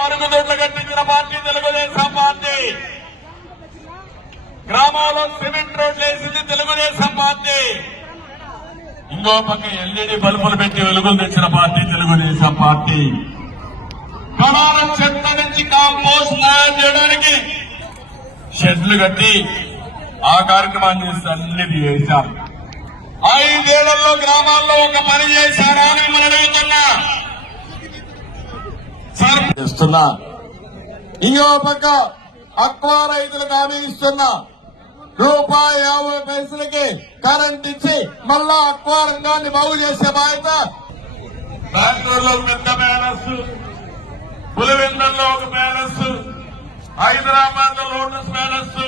మరుగుదొడ్లు కట్టించిన party Telugu Desam party. గ్రామాల్లో సిమెంట్ రోడ్లు వేసింది తెలుగుదేశం పార్టీ. ఇంకో పక్క ఎల్ఈడి బల్బులు పెట్టి వెలుగులు తెచ్చిన పార్టీ తెలుగుదేశం పార్టీ. ప్రధాన చెత్త నుంచి కాంపోస్ట్ తయారు చేయడానికి షెడ్లు కట్టి ఆ కార్యక్రమాన్ని చేసి అన్నిటి చేశారు. ఐదేళ్ళలో గ్రామాల్లో ఒక పని చేశారా అని మనం అడుగుతున్నా సార్ ఇస్తున్నా ఇంకో పక్క అక్వా రైతులకు హామీ ఇస్తున్నా. రూపాయి యాభై పైసలకి కరెంట్ ఇచ్చి మళ్ళా అక్వా రంగాన్ని బాగు చేసే బాధ్యత. బెంగళూరులో ఒక పెద్ద బ్యాలెన్స్ పులివెందల్లో ఒక బ్యాలెన్స్ హైదరాబాద్లో లోటస్ బ్యాలెన్స్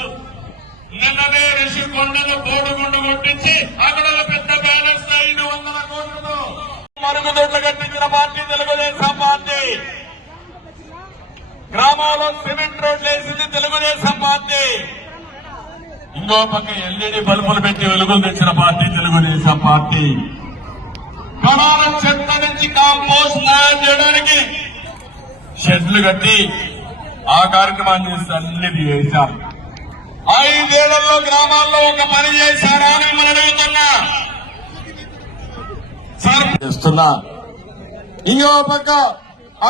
నిన్ననే రిషి రిషికొండను బోడుగుండు కొట్టించి అక్కడ పెద్ద బ్యాలెన్స్ ఐదు వందల కోట్లతో. మరుగుదొడ్లు కట్టించిన పార్టీ తెలుగుదేశం పార్టీ. గ్రామాల్లో సిమెంట్ రోడ్లు వేసింది తెలుగుదేశం పార్టీ. ఇంకో పక్క ఎల్ఈడి బల్బులు పెట్టి వెలుగులు తెచ్చిన పార్టీ తెలుగుదేశం పార్టీ. ప్రధాన చెత్త నుంచి కాంపోస్ట్ తయారు చేయడానికి షెడ్లు కట్టి ఆ కార్యక్రమాన్ని చేసి అన్నిటి చేశాం ఐదేళ్ళలో గ్రామాల్లో ఒక పని చేశారా అని అడుగుతున్నా. చేస్తున్నా. ఇంకో పక్క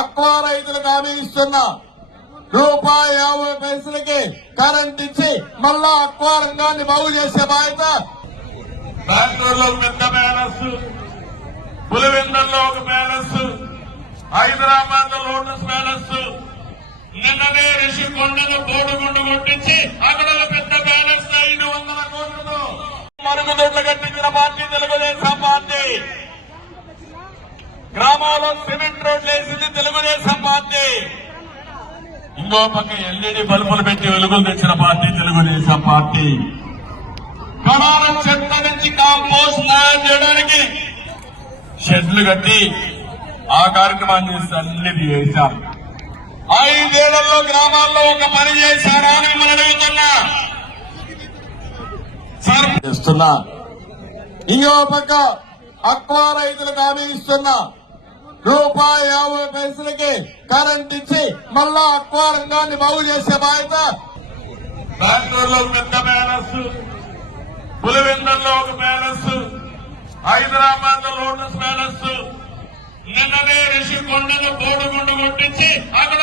అక్వా రైతులకు హామీ ఇస్తున్నా. రూపాయి యాభై పైసలకి కరెంట్ ఇచ్చి మళ్ళా అక్వా రంగాన్ని బాగు చేసే బాధ్యత. బెంగళూరులో ఒక పెద్ద బ్యాలెన్స్ పులివెందల్లో ఒక బ్యాలెన్స్ హైదరాబాద్లో లోటస్ బ్యాలెన్స్ నిన్ననే రిషికొండను బోడుగుండు కొట్టించి అక్కడ పెద్ద బ్యాలెన్స్ ఐదు వందల కోట్లు మరుగుదొడ్లు కట్టించిన పార్టీ తెలుగుదేశం పార్టీ. గ్రామాల్లో సిమెంట్ రోడ్లు వేసింది తెలుగుదేశం పార్టీ. ఇంకో పక్క ఎల్ఈడి బల్బులు పెట్టి వెలుగులు తెచ్చిన పార్టీ తెలుగుదేశం పార్టీ. ప్రధాన చెత్త నుంచి కాంపోస్ట్ తయారు చేయడానికి షెడ్లు కట్టి ఆ కార్యక్రమాన్ని చేసి అన్నిటి చేశారు. ఐదేళ్ళలో గ్రామాల్లో ఒక పని చేశారా అని మనం అడుగుతున్నా. చేస్తున్నా. ఇంకో పక్క అక్వా రైతులకు హామీ ఇస్తున్నా. రూపాయి యాభై పైసలకి కరెంట్ ఇచ్చి మళ్ళా అక్వా రంగాన్ని బాగు చేసే బాధ్యత. బెంగళూరులో పెద్ద బ్యాలెన్స్ పులివెందల్లో ఒక బ్యాలెన్స్ హైదరాబాద్లో లోటస్ బ్యాలెన్స్ నిన్ననే రిషికొండను బోడుగుండు కొట్టించి అక్కడ